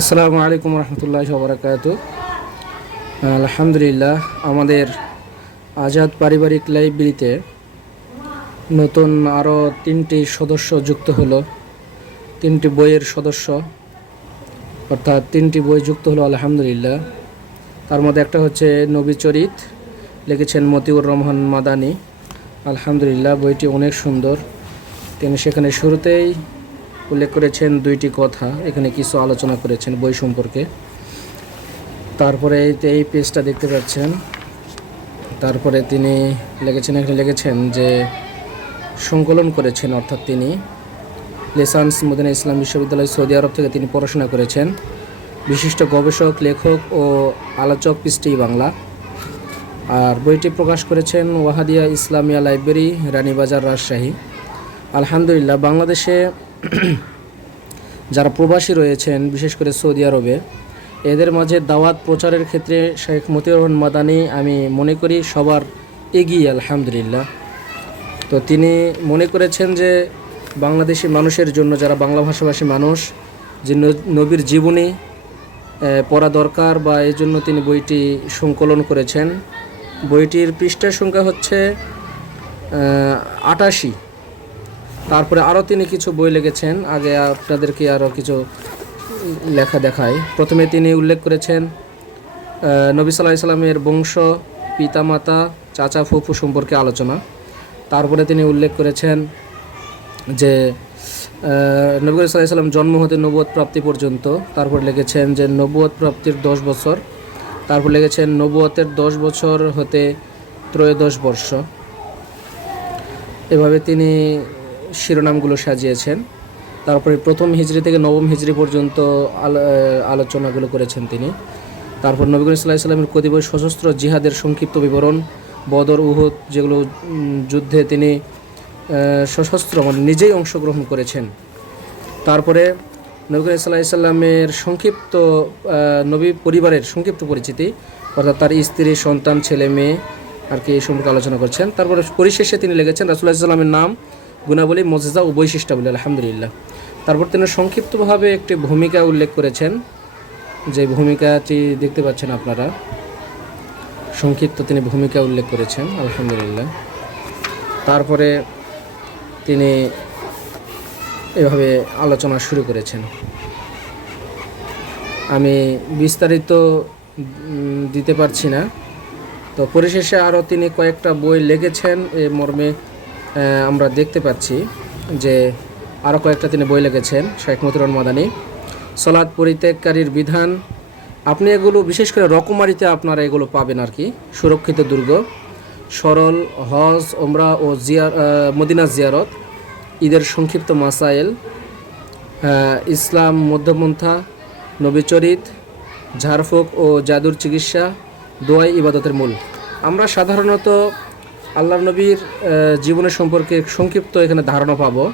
আসসালামু আলাইকুম রহমতুল্লাহি ওয়া বারাকাতুহু। আলহামদুলিল্লাহ, আমাদের আজাদ পারিবারিক লাইব্রেরিতে নতুন আরও 3টি সদস্য যুক্ত হলো। 3টি বইয়ের সদস্য, অর্থাৎ 3টি বই যুক্ত হলো আলহামদুলিল্লাহ। তার মধ্যে একটা হচ্ছে নবী চরিত, লিখেছেন মতিউর রহমান মাদানী। আলহামদুলিল্লাহ, বইটি অনেক সুন্দর। তিনি সেখানে শুরুতেই উল্লেখ করেছেন 2টি কথা, এখানে কিছু আলোচনা করেছেন বই সম্পর্কে। তারপরে এই পেজটা দেখতে পাচ্ছেন। তারপরে তিনি এখানে লিখেছেন যে সংকলন করেছেন, অর্থাৎ তিনি লেসান্স মদিনা ইসলাম বিশ্ববিদ্যালয় সৌদি আরব থেকে তিনি পড়াশোনা করেছেন। বিশিষ্ট গবেষক, লেখক ও আলোচক, পৃষ্টি বাংলা। আর বইটি প্রকাশ করেছেন ওয়াহাদিয়া ইসলামিয়া লাইব্রেরি, রানীবাজার, রাজশাহী। আলহামদুলিল্লাহ, বাংলাদেশে যারা প্রবাসী রয়েছেন, বিশেষ করে সৌদি আরবে, এদের মাঝে দাওয়াত প্রচারের ক্ষেত্রে শেখ মতিউর রহমান মাদানী আমি মনে করি সবার এগিয়ে আলহামদুলিল্লাহ। তো তিনি মনে করেছেন যে বাংলাদেশি মানুষের জন্য, যারা বাংলা ভাষাভাষী মানুষ, যে নবীর জীবনী পড়া দরকার, বা এই জন্য তিনি বইটি সংকলন করেছেন। বইটির পৃষ্ঠার সংখ্যা হচ্ছে 88। তারপরে আরও তিনি কিছু বই লিখেছেন, আগে আপনাদেরকে আরও কিছু লেখা দেখায়। প্রথমে তিনি উল্লেখ করেছেন নবী সাল্লাল্লাহু আলাইহি সাল্লামের বংশ, পিতামাতা, চাচা, ফুফু সম্পর্কে আলোচনা। তারপরে তিনি উল্লেখ করেছেন যে নবী সাল্লাল্লাহু আলাইহি সাল্লাম জন্ম হতে নবুয়ত প্রাপ্তি পর্যন্ত। তারপর লিখেছেন যে নবুয়ত প্রাপ্তির 10 বছর। তারপর লিখেছেন নবুয়তের 10 বছর হতে 13 বর্ষ। এভাবে তিনি শিরোনামগুলো সাজিয়েছেন। তারপরে প্রথম হিজরি থেকে নবম হিজরি পর্যন্ত আলোচনাগুলো করেছেন তিনি। তারপর নবী করিম সাল্লাল্লাহু আলাইহি সাল্লামের কতিপয় সশস্ত্র জিহাদের সংক্ষিপ্ত বিবরণ, বদর, উহুদ, যেগুলো যুদ্ধে তিনি সশস্ত্র নিজেই অংশগ্রহণ করেছেন। তারপরে নবী করিম সাল্লাল্লাহু আলাইহি সাল্লামের সংক্ষিপ্ত নবী পরিবারের সংক্ষিপ্ত পরিচিতি, অর্থাৎ তার স্ত্রী, সন্তান, ছেলে মেয়ে আর কি, এই সম্পর্কে আলোচনা করছেন। তারপরে পরিশেষে তিনি লিখেছেন রাসূলুল্লাহ সাল্লাল্লাহু আলাইহি সাল্লামের নাম, গুণাবলী, মুজিজা ও বৈশিষ্ট্যাবলী আলহামদুলিল্লাহ। তারপর তিনি সংক্ষিপ্তভাবে একটি ভূমিকা উল্লেখ করেছেন, যে ভূমিকাটি দেখতে পাচ্ছেন আপনারা। সংক্ষিপ্ত তিনি ভূমিকা উল্লেখ করেছেন আলহামদুলিল্লাহ। তারপরে তিনি এভাবে আলোচনা শুরু করেছেন। আমি বিস্তারিত দিতে পারছি না। তো পরিশেষে আরও তিনি কয়েকটা বই লিখেছেন, এ মর্মে আমরা দেখতে পাচ্ছি যে আরও কয়েকটা তিনি বই লিখেছেন শেখ মতিউর রহমান মাদানী। সালাত পরিত্যাগকারীর বিধান, আপনি এগুলো বিশেষ করে রকমারিতে আপনারা এগুলো পাবেন আর কি। সুরক্ষিত দুর্গ, সরল, হজ, ওমরা ও মদিনা জিয়ারত, ঈদের সংক্ষিপ্ত মাসাইল, ইসলাম মধ্যপন্থা, নবী চরিত, ঝাড়ফুঁক ও জাদুর চিকিৎসা, দোয়াই ইবাদতের মূল। আমরা সাধারণত আল্লাহর নবীর জীবনের সম্পর্কে সংক্ষিপ্ত এখানে ধারণা পাবো।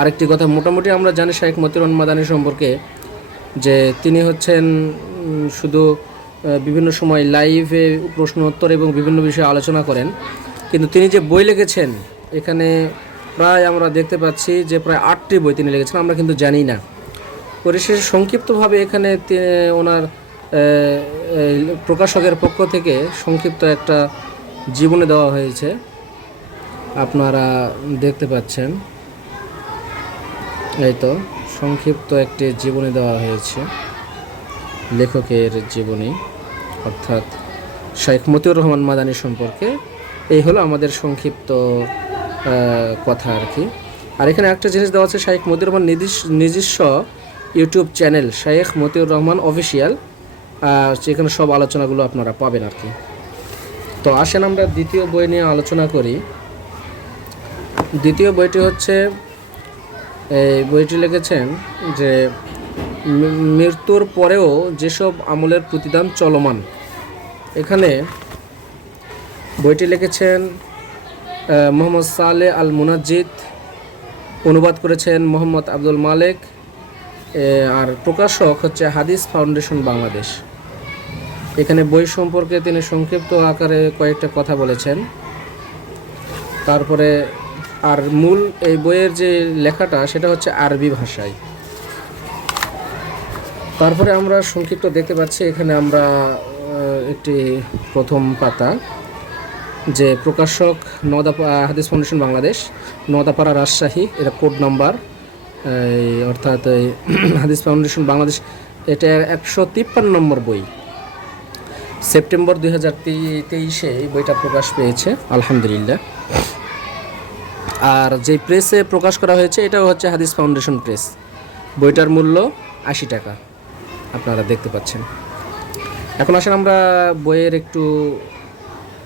আরেকটি কথা, মোটামুটি আমরা জানি শেখ মতিউর রহমান মাদানী সম্পর্কে যে তিনি হচ্ছেন শুধু বিভিন্ন সময় লাইভে প্রশ্ন উত্তর এবং বিভিন্ন বিষয়ে আলোচনা করেন, কিন্তু তিনি যে বই লিখেছেন এখানে প্রায় আমরা দেখতে পাচ্ছি যে প্রায় 8টি বই তিনি লিখেছেন, আমরা কিন্তু জানি না। পরিশেষে সংক্ষিপ্তভাবে এখানে ওনার প্রকাশকের পক্ষ থেকে সংক্ষিপ্ত একটা জীবনী দেওয়া হয়েছে, আপনারা দেখতে পাচ্ছেন। এই তো সংক্ষিপ্ত একটি জীবনী দেওয়া হয়েছে, লেখকের জীবনী, অর্থাৎ শেখ মতিউর রহমান মাদানী সম্পর্কে। এই হলো আমাদের সংক্ষিপ্ত কথা আর কি। আর এখানে একটা জিনিস দেওয়া আছে, শেখ মতিউর রহমান নিজস্ব YouTube channel Sheikh Motiur Rahman official, সেখানে সব আলোচনাগুলো আপনারা পাবেন আর কি। তো আসেন আমরা দ্বিতীয় বই নিয়ে আলোচনা করি। দ্বিতীয় বইটি হচ্ছে, এই বইটি লিখেছেন যে মৃত্যুর পরেও যেসব আমলের প্রতিদান চলমান। এখানে বইটি লিখেছেন মোহাম্মদ সালেহ আল মুনাজ্জিদ, অনুবাদ করেছেন মোহাম্মদ আব্দুল মালেক, আর প্রকাশক হচ্ছে হাদিস ফাউন্ডেশন বাংলাদেশ। এখানে বই সম্পর্কে তিনি সংক্ষিপ্ত আকারে কয়েকটা কথা বলেছেন। তারপরে আর মূল এই বইয়ের যে লেখাটা সেটা হচ্ছে আরবি ভাষায়। তারপরে আমরা সংক্ষিপ্ত দেখতে পাচ্ছি এখানে আমরা একটি প্রথম পাতা, যে প্রকাশক হাদিস ফাউন্ডেশন বাংলাদেশ, নওদাপাড়া, রাজশাহী, এটা কোড নাম্বার, অর্থাৎ হাদিস ফাউন্ডেশন বাংলাদেশ, এটা 153 নম্বর বই। সেপ্টেম্বর 2023 এই বইটা প্রকাশ পেয়েছে, আলহামদুলিল্লাহ। আর যে প্রেসে প্রকাশ করা হয়েছে এটাও হচ্ছে হাদিস ফাউন্ডেশন প্রেস। বইটার মূল্য 80 টাকা, আপনারা দেখতে পাচ্ছেন। এখন আসেন আমরা বইয়ের একটু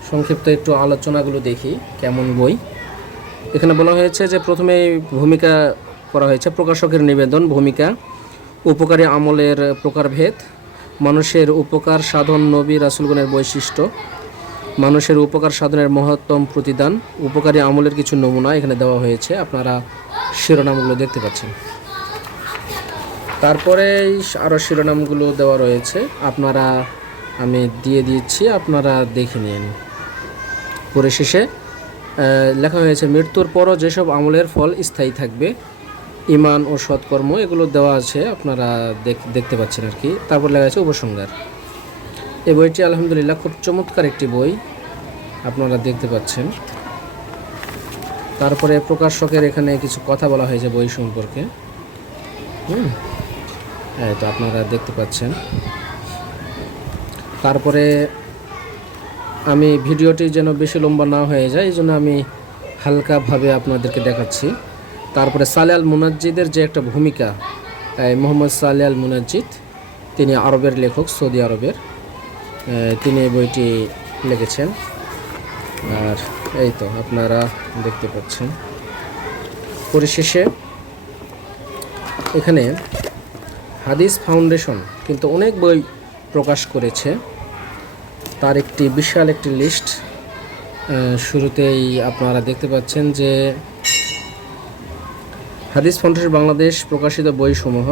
সংক্ষিপ্ত একটু আলোচনাগুলো দেখি কেমন বই। এখানে বলা হয়েছে যে প্রথমে ভূমিকা করা হয়েছে, প্রকাশকের নিবেদন, ভূমিকা, উপকারী আমলের প্রকারভেদ, মানুষের উপকার সাধন, নবী রাসূলগণের বৈশিষ্ট্য, মানুষের উপকার সাধনের মহত্তম প্রতিদান, উপকারী আমলের কিছু নমুনা এখানে দেওয়া হয়েছে, আপনারা শিরোনামগুলো দেখতে পাচ্ছেন। তারপরে আরও শিরোনামগুলো দেওয়া রয়েছে, আপনারা আমি দিয়ে দিচ্ছি, আপনারা দেখে নিন। পরিশেষে লেখা হয়েছে মৃত্যুর পরও যেসব আমলের ফল স্থায়ী থাকবে, ঈমান ও সৎকর্ম, এগুলো দেওয়া আছে, আপনারা দেখতে পাচ্ছেন আর কি। তারপর লেখা আছে উপসংহার। এই বইটি আলহামদুলিল্লাহ খুব চমৎকার একটি বই, আপনারা দেখতে পাচ্ছেন। তারপরে প্রকাশকের এখানে কিছু কথা বলা হয়েছে বই সম্পর্কে, তো আপনারা দেখতে পাচ্ছেন। তারপরে আমি ভিডিওটি যেন বেশি লম্বা না হয়ে যায় এই জন্য আমি হালকাভাবে আপনাদেরকে দেখাচ্ছি। তারপরে সালে আল মুনাজ্জিদের যে একটা ভূমিকা, মোহাম্মদ সালে আল মুনাজ্জিদ, তিনি আরবের লেখক, সৌদি আরবের, তিনি এই বইটি লিখেছেন। আর এই তো আপনারা দেখতে পাচ্ছেন। পরিশেষে এখানে হাদিস ফাউন্ডেশন কিন্তু অনেক বই প্রকাশ করেছে, তার একটি বিশাল একটি লিস্ট। শুরুতেই আপনারা দেখতে পাচ্ছেন যে হাদিস ফাউন্ডেশন বাংলাদেশ প্রকাশিত বইসমূহ,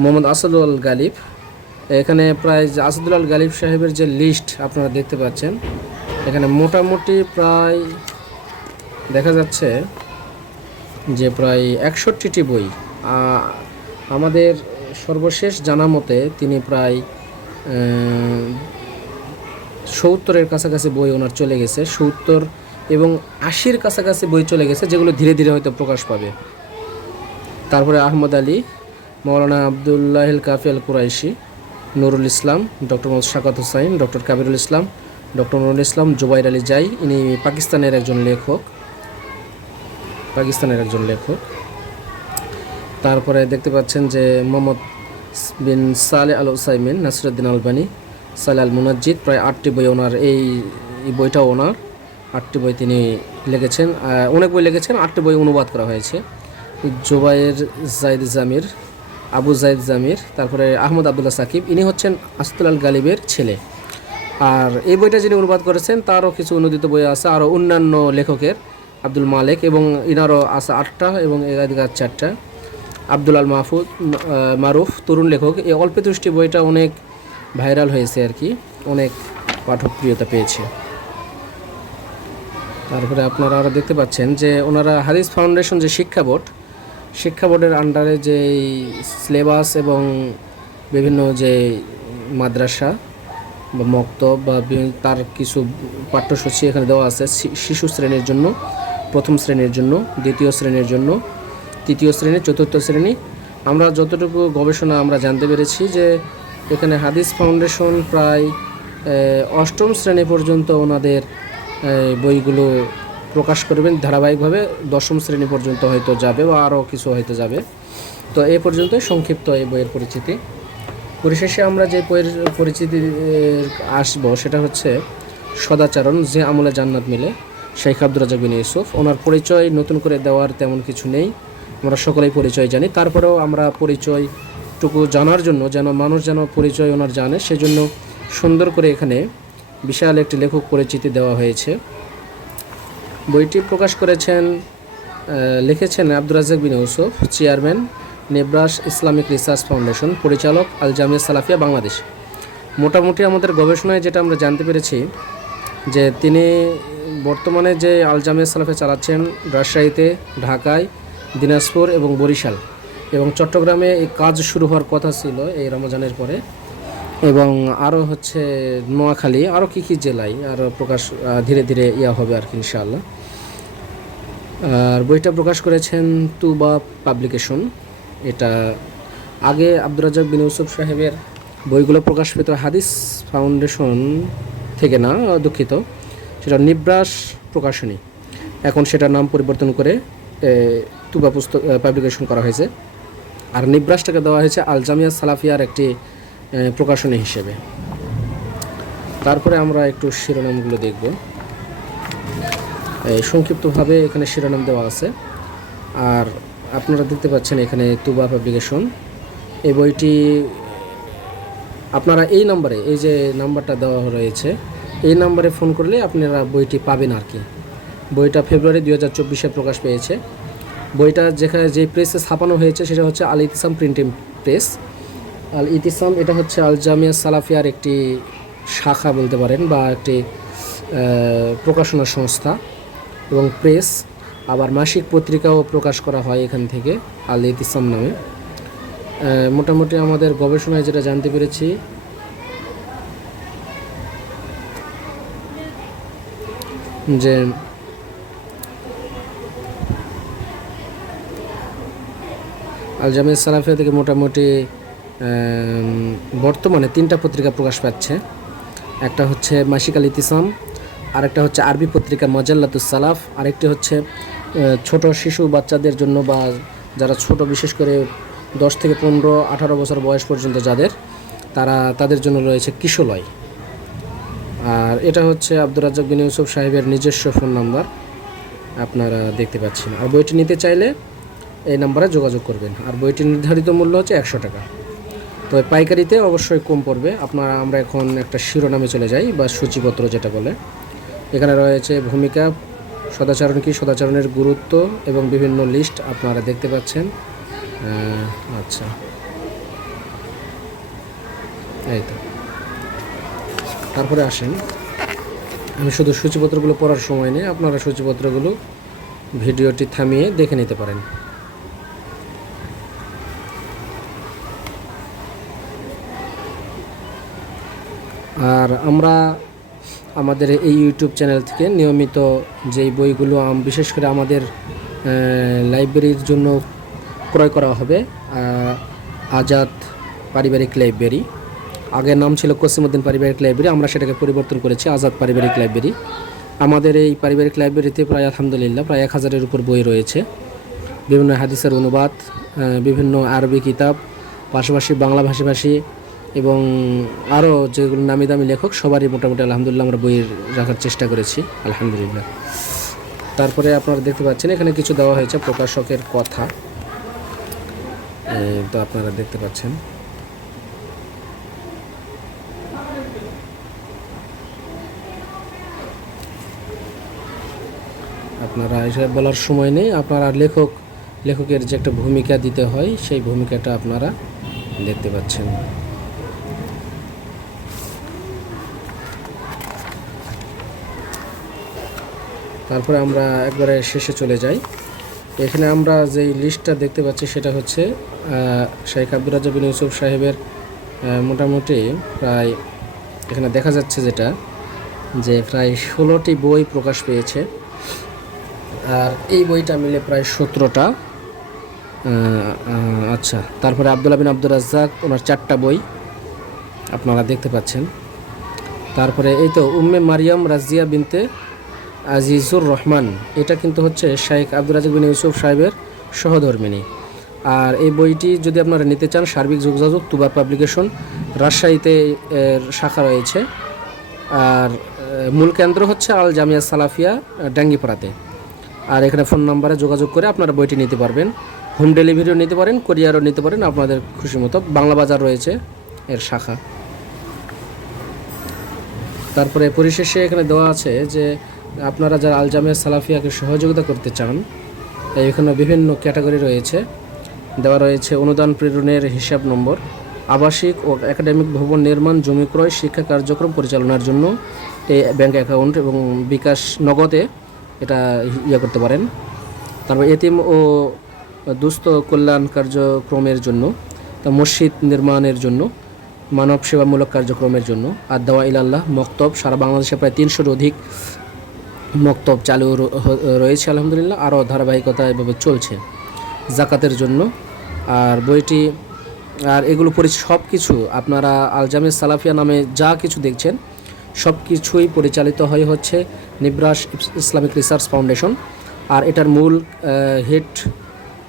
মোহাম্মদ আসাদুল গালিব, এখানে প্রায় আসাদুল গালিব সাহেবের যে লিস্ট আপনারা দেখতে পাচ্ছেন, এখানে মোটামুটি প্রায় দেখা যাচ্ছে যে প্রায় 61টি বই। আমাদের সর্বশেষ জানা মতে তিনি প্রায় 70-এর কাছাকাছি বই ওনার চলে গেছে, 70 এবং 80-র কাছাকাছি বই চলে গেছে, যেগুলো ধীরে ধীরে হয়তো প্রকাশ পাবে। তারপরে আহমদ আলী, মৌলানা আবদুল্লাহিল কাফি আল কুরাইশি, নুরুল ইসলাম, ডক্টর মোহাম্মদ শাকাত হুসাইন, ডক্টর কাবিরুল ইসলাম, ডক্টর নুরুল ইসলাম, জুবাইর আলী জাই, ইনি পাকিস্তানের একজন লেখক। তারপরে দেখতে পাচ্ছেন যে মোহাম্মদ বিন সালে আল উসাইমিন, নাসিরুদ্দিন আলবানী, সালে আল মুনাজ্জিদ, প্রায় 8টি বই ওনার, এই বইটাও ওনার, 8টি বই তিনি লিখেছেন। অনেক বই লিখেছেন, 8টি বই অনুবাদ করা হয়েছে। জুবাইর জাইদ জামির, আবু জাইদ জামির, তারপরে আহমদ আবদুল্লাহ সাকিব, ইনি হচ্ছেন আসাদুল গালিবের ছেলে। আর এই বইটা যিনি অনুবাদ করেছেন তারও কিছু অনুদিত বই আছে, আরও অন্যান্য লেখকের, আব্দুল মালেক, এবং ইনারও আছে 8টা এবং এদিকে 4টা। আব্দুল আল মারুফ, তরুণ লেখক, এই অল্প 20টি বইটা অনেক ভাইরাল হয়েছে আর কি, অনেক পাঠকপ্রিয়তা পেয়েছে। তারপরে আপনারা আরও দেখতে পাচ্ছেন যে ওনারা হাদিস ফাউন্ডেশন যে শিক্ষা বোর্ডের আন্ডারে যে সিলেবাস এবং বিভিন্ন যে মাদ্রাসা বা মক্তব বা তার কিছু পাঠ্যসূচি এখানে দেওয়া আছে, শিশু শ্রেণীর জন্য, প্রথম শ্রেণীর জন্য, দ্বিতীয় শ্রেণীর জন্য, তৃতীয় শ্রেণী, চতুর্থ শ্রেণী। আমরা যতটুকু গবেষণা আমরা জানতে পেরেছি যে এখানে হাদিস ফাউন্ডেশন প্রায় 8ম শ্রেণী পর্যন্ত ওনাদের বইগুলো প্রকাশ করবেন ধারাবাহিকভাবে, 10ম শ্রেণী পর্যন্ত হয়তো যাবে বা আরও কিছু হয়তো যাবে। তো এই পর্যন্ত সংক্ষিপ্ত এই বইয়ের পরিচিতি। পরিশেষে আমরা যে বইয়ের পরিচিতি আসব সেটা হচ্ছে সদাচরণ, যে আমলে জান্নাত মিলে, শেখ আব্দুর রাজ্জাক বিন ইউসুফ। ওনার পরিচয় নতুন করে দেওয়ার তেমন কিছু নেই, আমরা সকলেই পরিচয় জানি। তারপরেও আমরা পরিচয়টুকু জানার জন্য, যেন মানুষ যেন পরিচয় ওনার জানে, সেজন্য সুন্দর করে এখানে বিশাল একটি লেখক পরিচিতি দেওয়া হয়েছে। বইটি প্রকাশ লিখেছেন Abdur Razzak bin Yusuf, chairman Nebras Islamic research foundation, পরিচালক আল জামিয়া সালাফিয়া বাংলাদেশ। মোটামুটি আমাদের গবেষণায় যেটা আমরা জানতে পেরেছি যে তিনি বর্তমানে যে আল জামিয়া সালাফিয়া চালাচ্ছেন রাজশাহীতে, ঢাকায়, দিনাজপুর এবং বরিশাল, এবং চট্টগ্রামে এই কাজ শুরু হওয়ার কথা ছিল এই রমজানের পরে, এবং আরও হচ্ছে নোয়াখালী, আরও কী কী জেলায় আরও প্রকাশ ধীরে ধীরে হবে আর কি ইনশাআল্লাহ। আর বইটা প্রকাশ করেছেন তুবা পাবলিকেশন। এটা আগে আব্দুর রাজ্জাক বিন ইউসুফ সাহেবের বইগুলো প্রকাশ পেত হাদিস ফাউন্ডেশন থেকে, না দুঃখিত, সেটা নিব্রাস প্রকাশনী। এখন সেটা নাম পরিবর্তন করে তুবা পুস্তক পাবলিকেশন করা হয়েছে, আর নিব্রাসটাকে দেওয়া হয়েছে আল জামিয়া সালাফিয়ার একটি প্রকাশনী হিসেবে। তারপরে আমরা একটু শিরোনামগুলো দেখব। সংক্ষিপ্তভাবে এখানে শিরোনাম দেওয়া আছে, আর আপনারা দেখতে পাচ্ছেন এখানে তুবা পাবলিকেশন। এই বইটি আপনারা এই নাম্বারে, এই যে নাম্বারটা দেওয়া রয়েছে, এই নাম্বারে ফোন করলে আপনারা বইটি পাবেন আর কি। বইটা ফেব্রুয়ারি 2024-এ প্রকাশ পেয়েছে। বইটা যেখানে যে প্রেসে ছাপানো হয়েছে সেটা হচ্ছে আল ইতিসাম প্রিন্টিং প্রেস। আল ইতিসাম এটা হচ্ছে আল জামিয়া সালাফিয়ার একটি শাখা বলতে পারেন, বা একটি প্রকাশনা সংস্থা এবং প্রেস। আবার মাসিক পত্রিকাও প্রকাশ করা হয় এখান থেকে আল ইতিসাম নামে। মোটামুটি আমাদের গবেষণায় যেটা জানতে পেরেছি, যে আল জামিয়া সালাফিয়া থেকে মোটামুটি বর্তমানে 3টা পত্রিকা প্রকাশ পাচ্ছে। একটা হচ্ছে মাসিক আল ইতিসাম, আরেকটা হচ্ছে আরবি পত্রিকা মাজাল্লাতুস সালাফ, আরেকটি হচ্ছে ছোট শিশু বাচ্চাদের জন্য, বা যারা ছোট, বিশেষ করে 10 থেকে 15-18 বছর বয়স পর্যন্ত যাদের, তাদের জন্য রয়েছে কিশোলয়। আর এটা হচ্ছে আব্দুর রাজ্জাক বিন ইউসুফ সাহেবের নিজস্ব ফোন নাম্বার, আপনারা দেখতে পাচ্ছেন। আর বইটি নিতে চাইলে এই নাম্বারে যোগাযোগ করবেন। আর বইটির নির্ধারিত মূল্য হচ্ছে 100 টাকা, তবে পাইকারিতে অবশ্যই কম পড়বে। আমরা এখন একটা শিরোনামে চলে যাই, বা সূচিপত্র যেটা বলে। এখানে রয়েছে ভূমিকা, সদাচরণ কি, সদাচরণের গুরুত্ব এবং বিভিন্ন লিস্ট আপনারা দেখতে পাচ্ছেন। আচ্ছা, এই তো। তারপরে আসেন, আমি শুধু সূচিপত্রগুলো পড়ার সময় নেই, আপনারা সূচিপত্রগুলো ভিডিওটি থামিয়ে দেখে নিতে পারেন। আর আমরা আমাদের এই ইউটিউব চ্যানেল থেকে নিয়মিত যেই বইগুলো বিশেষ করে আমাদের লাইব্রেরির জন্য ক্রয় করা হবে, আজাদ পারিবারিক লাইব্রেরি, আগের নাম ছিল কসিমউদ্দিন পারিবারিক লাইব্রেরি, আমরা সেটাকে পরিবর্তন করেছি আজাদ পারিবারিক লাইব্রেরি। আমাদের এই পারিবারিক লাইব্রেরিতে প্রায় আলহামদুলিল্লাহ প্রায় 1000-এর উপর বই রয়েছে, বিভিন্ন হাদিসের অনুবাদ, বিভিন্ন আরবি কিতাব, পাশাপাশি বাংলা ভাষাভাষী এবং আরও যেগুলো নামি দামি লেখক সবারই মোটামুটি আলহামদুলিল্লাহ আমরা বই রাখার চেষ্টা করেছি আলহামদুলিল্লাহ। তারপরে আপনারা দেখতে পাচ্ছেন এখানে কিছু দেওয়া হয়েছে প্রকাশকের কথা, তো আপনারা দেখতে পাচ্ছেন। আপনারা এটা বলার সময় নেই, আপনারা লেখকের যে একটা ভূমিকা দিতে হয় সেই ভূমিকাটা আপনারা দেখতে পাচ্ছেন। তারপরে আমরা একবারে শেষে চলে যাই। এখানে আমরা যেই লিস্টটা দেখতে পাচ্ছি সেটা হচ্ছে শেখ আব্দুর রাজ্জাক বিন ইউসুফ সাহেবের মোটামুটি প্রায়, এখানে দেখা যাচ্ছে যেটা, যে প্রায় 16টি বই প্রকাশ পেয়েছে। আর এই বইটা মিলে প্রায় 17টা। আচ্ছা, তারপরে আব্দুল্লাহ বিন আব্দুর রাজ্জাক, ওনার 4টা বই আপনারা দেখতে পাচ্ছেন। তারপরে এই তো উম্মে মারিয়াম রাজিয়া বিনতে আজিজুর রহমান, এটা কিন্তু হচ্ছে শেখ আব্দুর রাজ্জাক বিন ইউসুফ সাহেবের সহধর্মিনী। আর এই বইটি যদি আপনারা নিতে চান, সার্বিক যোগাযোগ তুবা পাবলিকেশন, রাজশাহীতে শাখা রয়েছে। আর মূল কেন্দ্র হচ্ছে আল জামিয়া সালাফিয়া ডাঙ্গিপাড়াতে। আর এখানে ফোন নাম্বারে যোগাযোগ করে আপনারা বইটি নিতে পারবেন। হোম ডেলিভারিও নিতে পারেন, কোরিয়ারও নিতে পারেন, আপনাদের খুশি মতো। বাংলা বাজার রয়েছে এর শাখা। তারপরে পরিশেষে এখানে দেওয়া আছে যে আপনারা যারা আল জামিয়া সালাফিয়াকে সহযোগিতা করতে চান, এখানে বিভিন্ন ক্যাটাগরি রয়েছে, দেওয়া রয়েছে অনুদান প্রেরণের হিসাব নম্বর, আবাসিক ও একাডেমিক ভবন নির্মাণ, জমি ক্রয়, শিক্ষা কার্যক্রম পরিচালনার জন্য এই ব্যাংক অ্যাকাউন্ট এবং বিকাশ নগদে এটা করতে পারেন। তারপর এতিম ও দুস্থ কল্যাণ কার্যক্রমের জন্য, তা মসজিদ নির্মাণের জন্য, মানব সেবামূলক কার্যক্রমের জন্য আদ-দাওয়া ইলাল্লাহ মক্তব সারা বাংলাদেশে প্রায় 300-র অধিক মক্তব চালু রয়েছে আলহামদুলিল্লাহ, আরও ধারাবাহিকতা এভাবে চলছে। জাকাতের জন্য আর বইটি আর এগুলো সব কিছু আপনারা আল জামিয়া সালাফিয়া নামে যা কিছু দেখছেন সব কিছুই পরিচালিত হচ্ছে নিব্রাস ইসলামিক রিসার্চ ফাউন্ডেশন। আর এটার মূল হেড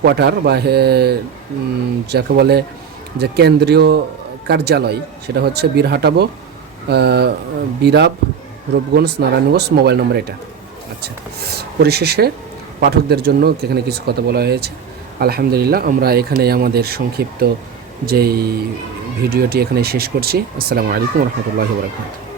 কোয়ার্টার বা যাকে বলে যে কেন্দ্রীয় কার্যালয় সেটা হচ্ছে বীরহাটাবো, বিরাব, রূপগঞ্জ, নারায়ণগঞ্জ, মোবাইল নম্বর এটা। আচ্ছা, পরিশেষে পাঠকদের জন্য এখানে কিছু কথা বলা হয়েছে। আলহামদুলিল্লাহ, আমরা এখানে আমাদের সংক্ষিপ্ত যেই ভিডিওটি এখানে শেষ করছি। আসসালামু আলাইকুম রহমতুল্লাহি ওয়া বারাকাতুহু।